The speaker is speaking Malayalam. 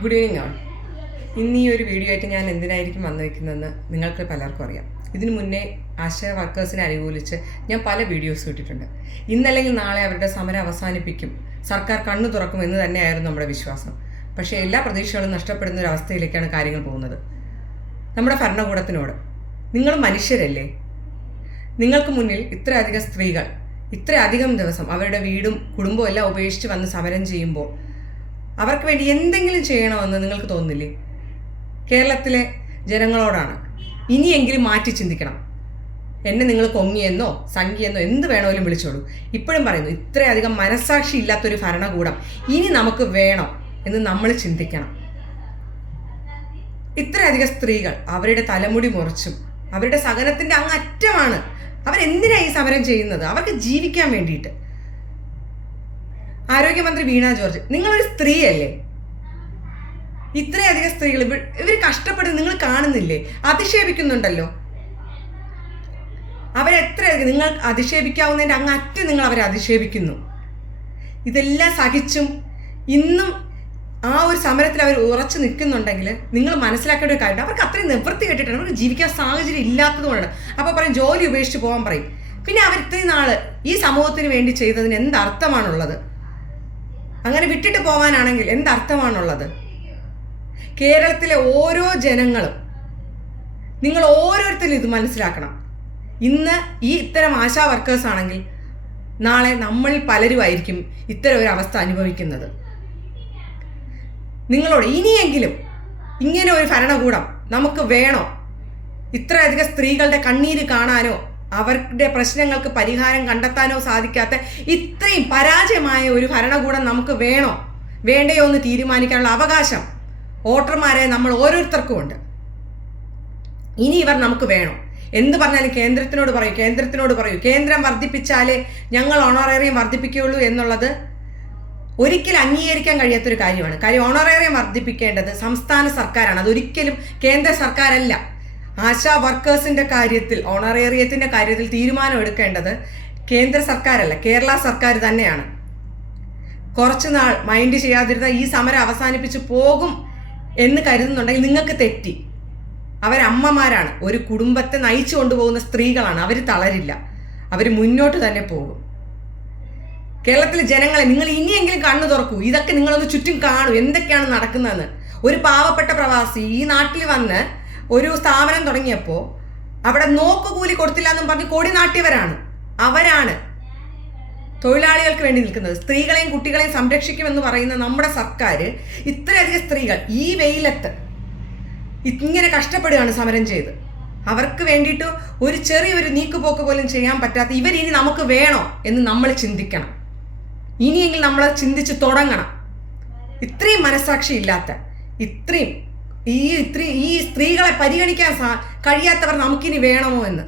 ഗുഡ് ഈവനിങ് ആൾ. ഇന്ന് ഈ ഒരു വീഡിയോ ആയിട്ട് ഞാൻ എന്തിനായിരിക്കും വന്നിരിക്കുന്നതെന്ന് നിങ്ങൾക്ക് പലർക്കും അറിയാം. ഇതിനു മുന്നേ ആശാ വർക്കേഴ്സിനെ അനുകൂലിച്ച് ഞാൻ പല വീഡിയോസ് ഇട്ടിട്ടുണ്ട്. ഇന്നല്ലെങ്കിൽ നാളെ അവരുടെ സമരം അവസാനിപ്പിക്കും, സർക്കാർ കണ്ണു തുറക്കും എന്ന് തന്നെയായിരുന്നു നമ്മുടെ വിശ്വാസം. പക്ഷേ എല്ലാ പ്രതീക്ഷകളും നഷ്ടപ്പെടുന്ന ഒരു അവസ്ഥയിലേക്കാണ് കാര്യങ്ങൾ പോകുന്നത്. നമ്മുടെ ഭരണകൂടത്തിനോട് നിങ്ങൾ മനുഷ്യരല്ലേ? നിങ്ങൾക്ക് മുന്നിൽ ഇത്രയധികം സ്ത്രീകൾ ഇത്രയധികം ദിവസം അവരുടെ വീടും കുടുംബവും എല്ലാം ഉപേക്ഷിച്ച് വന്ന് സമരം ചെയ്യുമ്പോൾ അവർക്ക് വേണ്ടി എന്തെങ്കിലും ചെയ്യണമെന്ന് നിങ്ങൾക്ക് തോന്നുന്നില്ലേ? കേരളത്തിലെ ജനങ്ങളോടാണ് ഇനിയെങ്കിലും മാറ്റി ചിന്തിക്കണം. എന്നെ നിങ്ങൾ കൊങ്ങിയെന്നോ സംഖ്യയെന്നോ എന്ത് വേണമെങ്കിലും വിളിച്ചോളൂ. ഇപ്പോഴും പറയുന്നു, ഇത്രയധികം മനസ്സാക്ഷി ഇല്ലാത്തൊരു ഭരണകൂടം ഇനി നമുക്ക് വേണം എന്ന് നമ്മൾ ചിന്തിക്കണം. ഇത്രയധികം സ്ത്രീകൾ അവരുടെ തലമുടി മുറിച്ചും അവരുടെ സഹനത്തിൻ്റെ അങ്ങറ്റമാണ്. അവരെന്തിനാണ് ഈ സമരം ചെയ്യുന്നത്? അവർക്ക് ജീവിക്കാൻ വേണ്ടിയിട്ട്. ആരോഗ്യമന്ത്രി വീണ ജോർജ്, നിങ്ങളൊരു സ്ത്രീയല്ലേ? ഇത്രയധികം സ്ത്രീകൾ ഇവർ കഷ്ടപ്പെടുന്നത് നിങ്ങൾ കാണുന്നില്ലേ? അധിക്ഷേപിക്കുന്നുണ്ടല്ലോ. അവരെത്രയധികം നിങ്ങൾ അധിക്ഷേപിക്കാവുന്നതിൻ്റെ അങ്ങറ്റം നിങ്ങൾ അവരെ അധിക്ഷേപിക്കുന്നു. ഇതെല്ലാം സഹിച്ചും ഇന്നും ആ ഒരു സമരത്തിൽ അവർ ഉറച്ചു നിൽക്കുന്നുണ്ടെങ്കിൽ നിങ്ങൾ മനസ്സിലാക്കേണ്ട ഒരു കാര്യം, അവർക്ക് അത്രയും നിവൃത്തി കെട്ടിട്ടാണ്, അവർക്ക് ജീവിക്കാൻ സാഹചര്യം ഇല്ലാത്തത് കൊണ്ടാണ്. അപ്പോൾ പറയും ജോലി ഉപേക്ഷിച്ച് പോകാൻ പറയും. പിന്നെ അവർ ഇത്രയും നാൾ ഈ സമൂഹത്തിന് വേണ്ടി ചെയ്തതിന് എന്തർത്ഥമാണുള്ളത്? അങ്ങനെ വിട്ടിട്ട് പോകാനാണെങ്കിൽ എന്തർത്ഥമാണുള്ളത്? കേരളത്തിലെ ഓരോ ജനങ്ങളും നിങ്ങൾ ഓരോരുത്തരും ഇത് മനസ്സിലാക്കണം. ഇന്ന് ഈ ഇത്തരം ആശാ വർക്കേഴ്സ് ആണെങ്കിൽ നാളെ നമ്മളിൽ പലരുമായിരിക്കും ഇത്തരം ഒരു അവസ്ഥ അനുഭവിക്കുന്നത്. നിങ്ങളോട് ഇനിയെങ്കിലും ഇങ്ങനെ ഒരു ഭരണകൂടം നമുക്ക് വേണോ? ഇത്രയധികം സ്ത്രീകളുടെ കണ്ണീര് കാണാനോ അവരുടെ പ്രശ്നങ്ങൾക്ക് പരിഹാരം കണ്ടെത്താനോ സാധിക്കാത്ത ഇത്രയും പരാജയമായ ഒരു ഭരണകൂടം നമുക്ക് വേണോ വേണ്ടയോ എന്ന് തീരുമാനിക്കാനുള്ള അവകാശം വോട്ടർമാരെ നമ്മൾ ഓരോരുത്തർക്കും ഉണ്ട്. ഇനി ഇവർ നമുക്ക് വേണോ? എന്ത് പറഞ്ഞാലും കേന്ദ്രത്തിനോട് പറയൂ. കേന്ദ്രം വർദ്ധിപ്പിച്ചാലേ ഞങ്ങൾ ഓണറേറിയം വർദ്ധിപ്പിക്കുകയുള്ളൂ എന്നുള്ളത് ഒരിക്കലും അംഗീകരിക്കാൻ കഴിയാത്തൊരു കാര്യമാണ്. കാര്യം ഓണറേറിയം വർദ്ധിപ്പിക്കേണ്ടത് സംസ്ഥാന സർക്കാരാണ്, അതൊരിക്കലും കേന്ദ്ര സർക്കാരല്ല. ആശാ വർക്കേഴ്സിൻ്റെ കാര്യത്തിൽ, ഓണറേറിയത്തിൻ്റെ കാര്യത്തിൽ തീരുമാനം എടുക്കേണ്ടത് കേന്ദ്ര സർക്കാരല്ല, കേരള സർക്കാർ തന്നെയാണ്. കുറച്ച് നാൾ മൈൻഡ് ചെയ്യാതിരുന്ന ഈ സമരം അവസാനിപ്പിച്ച് പോകും എന്ന് കരുതുന്നുണ്ടെങ്കിൽ നിങ്ങൾക്ക് തെറ്റി. അവരമ്മമാരാണ്, ഒരു കുടുംബത്തെ നയിച്ചു കൊണ്ടുപോകുന്ന സ്ത്രീകളാണ്. അവർ തളരില്ല, അവർ മുന്നോട്ട് തന്നെ പോകും. കേരളത്തിലെ ജനങ്ങളെ നിങ്ങൾ ഇനിയെങ്കിലും കണ്ണു തുറക്കൂ. ഇതൊക്കെ നിങ്ങളൊന്ന് ചുറ്റും കാണൂ, എന്തൊക്കെയാണ് നടക്കുന്നതെന്ന്. ഒരു പാവപ്പെട്ട പ്രവാസി ഈ നാട്ടിൽ വന്ന് ഒരു സ്ഥാപനം തുടങ്ങിയപ്പോൾ അവിടെ നോക്കുകൂലി കൊടുത്തില്ല എന്നും പറഞ്ഞ് കൊടി നാട്ടിയവരാണ്. അവരാണ് തൊഴിലാളികൾക്ക് വേണ്ടി നിൽക്കുന്നത്. സ്ത്രീകളെയും കുട്ടികളെയും സംരക്ഷിക്കുമെന്ന് പറയുന്ന നമ്മുടെ സർക്കാർ ഇത്രയധികം സ്ത്രീകൾ ഈ വെയിലത്ത് ഇങ്ങനെ കഷ്ടപ്പെടുകയാണ് സമരം ചെയ്ത്. അവർക്ക് വേണ്ടിയിട്ട് ഒരു ചെറിയൊരു നീക്കുപോക്ക് പോലും ചെയ്യാൻ പറ്റാത്ത ഇവരിനി നമുക്ക് വേണോ എന്ന് നമ്മൾ ചിന്തിക്കണം. ഇനിയെങ്കിലും നമ്മൾ ചിന്തിച്ച് തുടങ്ങണം. ഇത്രയും മനസ്സാക്ഷി ഇല്ലാത്ത ഈ സ്ത്രീകളെ പരിഗണിക്കാൻ കഴിയാത്തവർ നമുക്കിനി വേണമോ എന്ന്.